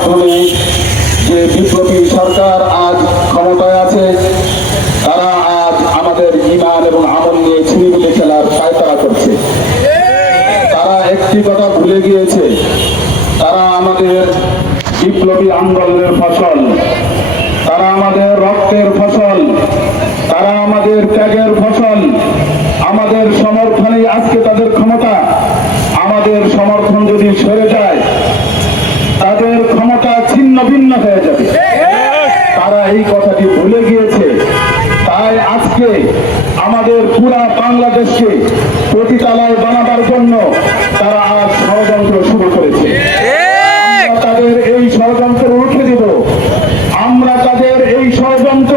মাধ্যমে যে বিপ্লবী সরকার আজ ক্ষমতায় আছে, তারা আজ আমাদের ঈমান এবং আমল নিয়ে ছিনিমিনি খেলার পায়তারা করছে। তারা একটি কথা ভুলে গিয়েছে, তারা আমাদের বিপ্লবী আন্দোলনের ফসল, তারা আমাদের রক্তের ফসল, তারা আমাদের ত্যাগের ফসল। আমাদের সমর্থনেই আজকে তাদের ক্ষমতা। আমাদের সমর্থন যদি সরে যায়, তাদের ক্ষমতা ছিন্ন ভিন্ন হয়ে যাবে। তারা এই কথাটি ভুলে গিয়েছে। তাই আজকে আমাদের পুরা বাংলাদেশকে পতিতালয় বানাবার জন্য তারা আজ ষড়যন্ত্র শুরু করেছে। আমরা তাদের এই ষড়যন্ত্র রুখে দেব। আমরা তাদের এই ষড়যন্ত্র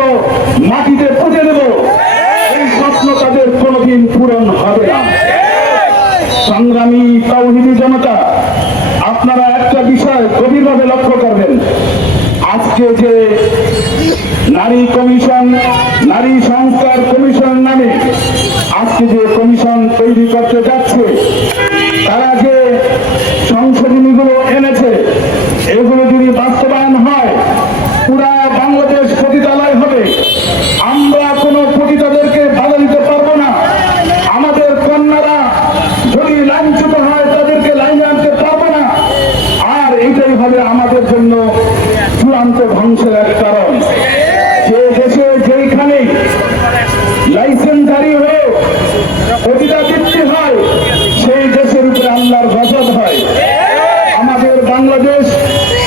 মাটিতে পুঁতে দেব। এই স্বপ্ন তাদের কোনোদিন পূরণ হবে না। সংগ্রামী তাওহীদি জনতা, আপনারা একটা বিষয় গভীরভাবে লক্ষ্য করবেন। আজকে যে নারী কমিশন, নারী সংস্কার কমিশন নামে আজকে যে কমিশন তৈরি করতে যাচ্ছে, তারা যে সংশোধনীগুলো এনেছে, এগুলো যদি বাস্তবায়ন হয়, পুরা বাংলাদেশ পতিতালয় হবে। আমরা কোনো পতিতাদেরকে বাধা দিতে পারবো না। আমাদের কন্যারা যদি লাঞ্ছিত হয়, তাদেরকে লাইনে আনতে পারবো না। আর এইটাই হবে আমাদের জন্য চূড়ান্ত ধ্বংসের এক কারণ। যে দেশে যেইখানে লাইসেন্স জারি হয়ে পতিতা বৃত্তি হয়, সেই দেশের উপরে আল্লাহর গজব হয়। আমাদের বাংলাদেশ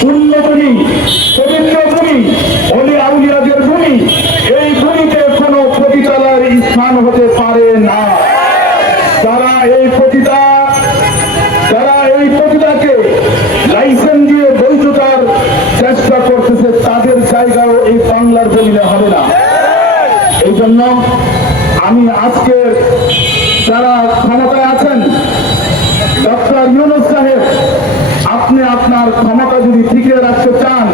পুণ্যভূমি, পবিত্র ভূমি, অলি আউলিয়াদের ভূমি। এই ভূমিতে কোনো পতিতালয়ের স্থান হতে পারে না। যারা এই পতিতাকে লাইসেন্স দিয়ে বৈধতার চেষ্টা করতেছে, তাদের জায়গাও এই বাংলার জমিনে হবে না। এই জন্য আমি আজকে যারা ক্ষমতায় আছেন, ডক্টর ইউনূস সাহেব, আপনি আপনার ক্ষমতা যদি টিকিয়ে রাখতে চান,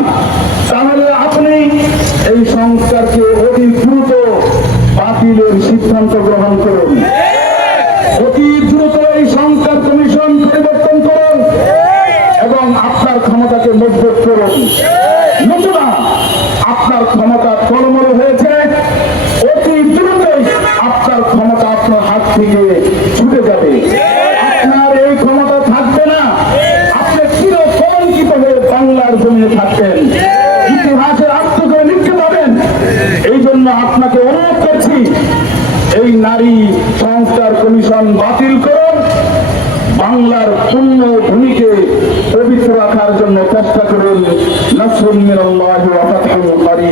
তাহলে আপনি এই সংস্কারকে অতি দ্রুত বাতিলের সিদ্ধান্ত গ্রহণ করুন। অতি দ্রুত এই সংস্কার কমিশন পরিবর্তন করুন এবং আপনার ক্ষমতাকে মজবুত করুন। নতুবা আপনার ক্ষমতা টলমল হয়েছে, অতি দ্রুতই আপনার ক্ষমতা আপনার হাত থেকে ছুটে যাবে। আপনার এই ক্ষমতা থাকবে না। আপনি চিরকলঙ্কিত হয়ে বাংলার জমিনে থাকবেন, ইতিহাসের আত্মকে লিখতে পাবেন। এই জন্য আপনাকে অনুরোধ করছি, এই নারী সংস্কার কমিশন বাতিল করুন। বাংলার পূর্ণ ভূমিকে পবিত্র রাখার জন্য চেষ্টা করুন। নাসরুম মিনাল্লাহি ওয়া ফাতহুন করিব।